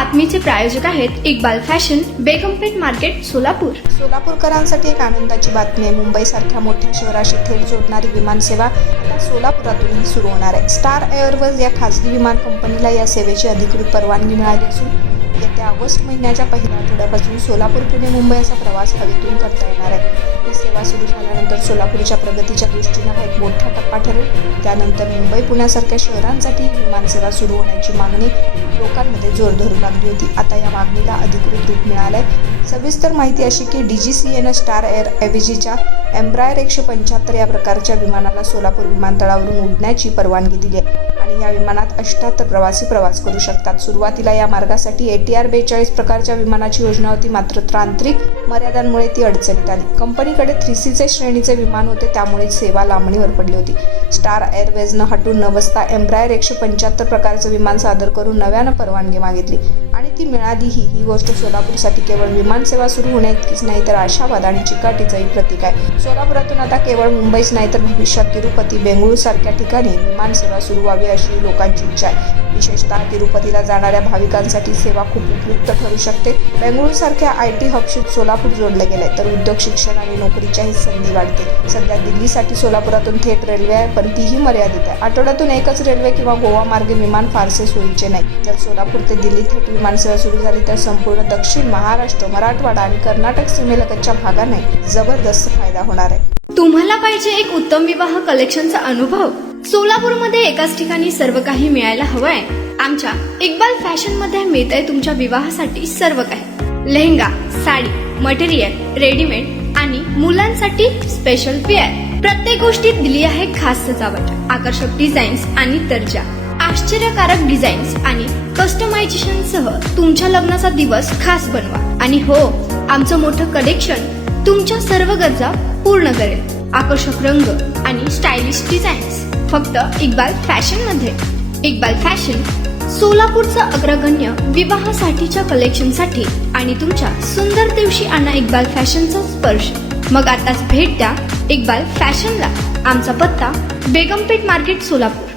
बातमीचे प्रायोजक आहेत Iqbal fashion, बेगमपेठ market, Solapur. सोलापूरकरांसाठी एक आनंदाची बातमी आहे. मुंबईसारख्या मोठ्या शहराशी थेट जोडणारी विमानसेवा आता सोलापुरातूनही सुरू होणार आहे. स्टार एअरवेज या खासगी विमान कंपनीला या सेवेची अधिकृत परवानगी मिळाली असून येत्या ऑगस्ट महिन्याच्या पहिल्या आठवड्यापासून सोलापूर, पुणे, मुंबई असा प्रवास हवेतून करता येणार आहे. ही सेवा सुरू झाल्यानंतर सोलापूरच्या प्रगतीच्या दृष्टीनं हा एक मोठा टप्पा ठरेल. त्यानंतर मुंबई, पुण्यासारख्या शहरांसाठी विमानसेवा सुरू होण्याची मागणी लोकांमध्ये जोर धरू लागली होती. आता या मागणीला अधिकृत रूप मिळालंय. सविस्तर माहिती अशी की DGCAनं स्टार एअर ऐवजीच्या एम्ब्रायर 175 या प्रकारच्या विमानाला सोलापूर विमानतळावरून उडण्याची परवानगी दिली आहे आणि या विमानात 78 प्रवासी प्रवास करू शकतात. सुरुवातीला या मार्गासाठी ATR 42 प्रकारच्या विमानाची योजना होती, मात्र तांत्रिक मर्यादांमुळे ती अडचणीत आली. कंपनीकडे 3C श्रेणीचे विमान होते, त्यामुळे सेवा लांबणीवर पडली होती. स्टार एअरवेजनं हटून न बसता एम्ब्रायर 175 प्रकारचं विमान सादर करून नव्यानं परवानगी मागितली आणि ती मिळालीही. ही गोष्ट सोलापूरसाठी केवळ विमानसेवा सुरू होण्याइतकीच नाही तर आशावाद आणि चिकाटीचंही प्रतीक आहे. सोलापुरातून आता केवळ मुंबईच नाही तर भविष्यात तिरुपती, बेंगळूर सारख्या ठिकाणी विमानसेवा सुरू व्हावी अशी लोकांची इच्छा आहे. विशेषतः तिरुपतीला जाणाऱ्या भाविकांसाठी सेवा खूप उपयुक्त ठरू शकते. बेंगळूर सारख्या IT हबशी सोलापूर जोडले गेले तर उद्योग, शिक्षण आणि नोकरीच्याही संधी वाढतील. सध्या दिल्लीसाठी सोलापुरातून थेट रेल्वे आहे, पण तीही मर्यादित आहे. आठवड्यातून एकच रेल्वे किंवा गोवा मार्गे विमान फारसे सोयीचे नाही. जर सोलापूर ते दिल्ली थेट विमानसेवा सुरू झाली तर संपूर्ण दक्षिण महाराष्ट्र, मराठवाडा आणि कर्नाटक सीमेलगतच्या भागांना जबरदस्त फायदा होणार आहे. तुम्हाला पाहिजे एक उत्तम विवाह कलेक्शनचा अनुभव? सोलापूरमध्ये एकाच ठिकाणी सर्व काही मिळायला हवंय. आमच्या इक्बाल फॅशन मध्ये मिळतंय तुमच्या विवाहासाठी सर्व काही. लेहंगा, साडी, मटेरियल, रेडीमेड आणि मुलांसाठी स्पेशल वेअर. प्रत्येक गोष्टीत दिली आहे खास सजावट, आकर्षक डिझाईन्स आणि दर्जा, आश्चर्यकारक डिझाईन्स आणि कस्टमायझेशन सह तुमच्या लग्नाचा दिवस खास बनवा. आणि हो, आमचं मोठं कलेक्शन तुमच्या सर्व गरजा पूर्ण करेल. आकर्षक रंग आणि स्टायलिश डिझाईन्स फक्त इक्बाल फॅशन मध्ये. इक्बाल फॅशन सोलापूरचं अग्रगण्य विवाहासाठीच्या कलेक्शनसाठी आणि तुमच्या सुंदर दिवशी आणा इक्बाल फॅशनचा स्पर्श. मग आताच भेट द्या इक्बाल फॅशनला. आमचा पत्ता बेगमपेठ मार्केट, सोलापूर.